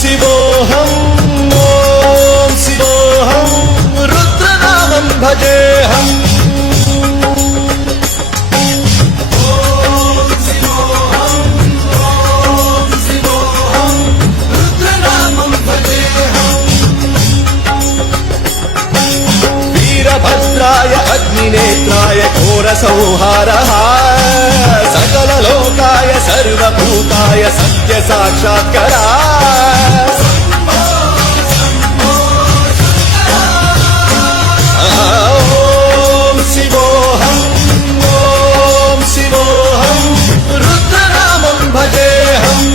शिवोऽहम् ॐ शिवोऽहम् रुद्रनामं भजेऽहम् वीरभद्राय अग्निनेत्राय घोरसंहारः सकललोकाय सर्वभूताय सत्यसाक्षात्करा ॐ शिवोऽहम् ॐ शिवोऽहम् रुद्रनामं भजेऽहम्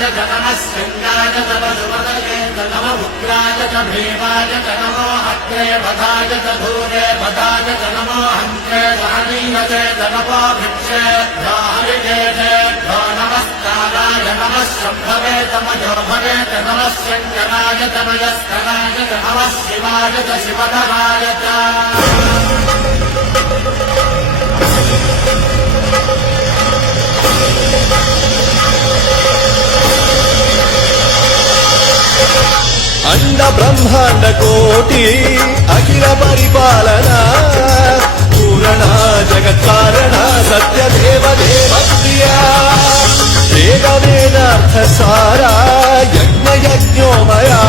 नमस्सिंहाय तपसुपतये नमः उग्राय च भीमाय च नमो अग्रे वधाय च धूरे वधाय च नमो हन्त्रे सहनीयते नमो भिक्षे हरिकेशे नमस्काराय नमः शम्भवे तमयो भवेत नमः शङ्कराय तमयस्कराय च नमः शिवाय च शिवधराय च अंड ब्रह्मांड कोटि अखिल परिपालना पूरणा जगत्कारणा सत्यदेव देवप्रिया वेद वेदार्थ सारा यज्ञ यज्ञोमया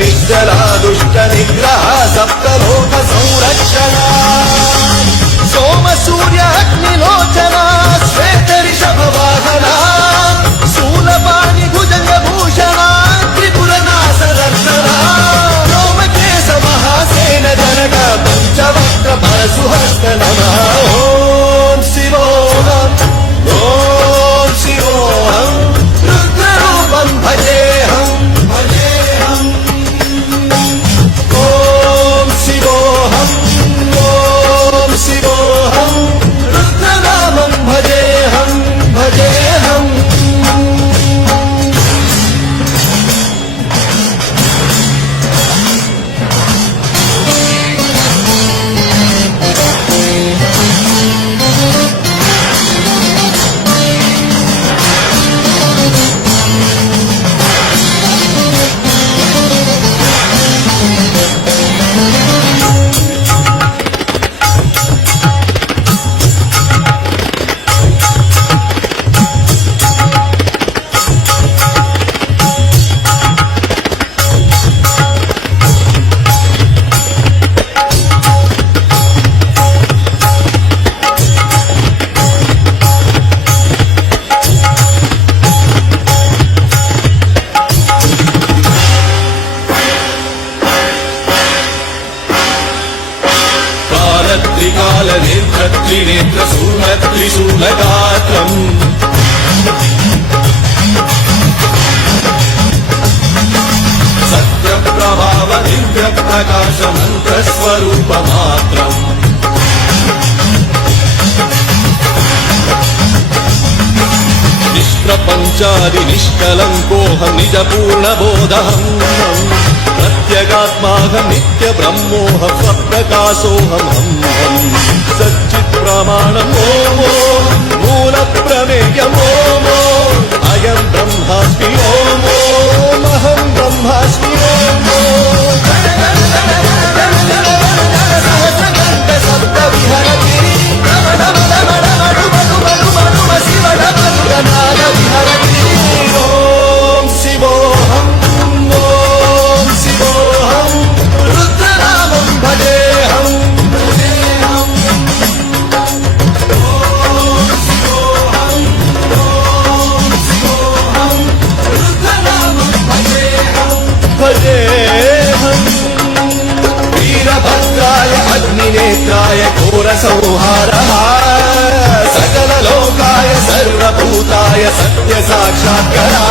निश्चला दुष्ट निग्रह सप्तलोक संरक्षणा सोम सूर्य अग्निलोचना श्वेत ऋषभ वाहना शूलपाणि भुजंग भूषणा रोमकेश महासेन जनक पंचवक्त्र परशुहस्त नमः ॐ शिवोऽहम् ॐ शिवोऽहम् रुद्ररूपं भजेऽहम् भजेऽहम् ॐ शिवोऽहम् ॐ शिवोऽहम् रुद्रनामं भजेऽहम् भजेऽहम् त्रिनेत्र त्रिशूलगात्रम् सत्यप्रभाव दिव्यप्रकाश मन्त्रस्वरूपमात्रम् निष्प्रपञ्चादि निष्कलङ्कोऽहम् निजपूर्णबोधहम् प्रत्यगात्माहम् नित्यब्रह्मोऽहम् स्वप्रकाशोऽहम् सच्चित् प्रमाणम् ओमो मूलप्रमेयम् ओमो अयम् ब्रह्मास्मि ओमो अहम् ब्रह्मास्मि ओमो सप्तविहरति ॐ शिवोऽहम् ॐ शिवोऽहम् रुद्रनामं भजेऽहम् वीरभद्राय अग्निनेत्राय घोरसंहारः सकललोकाय सर्वभूताय सत्यसाक्षात्करा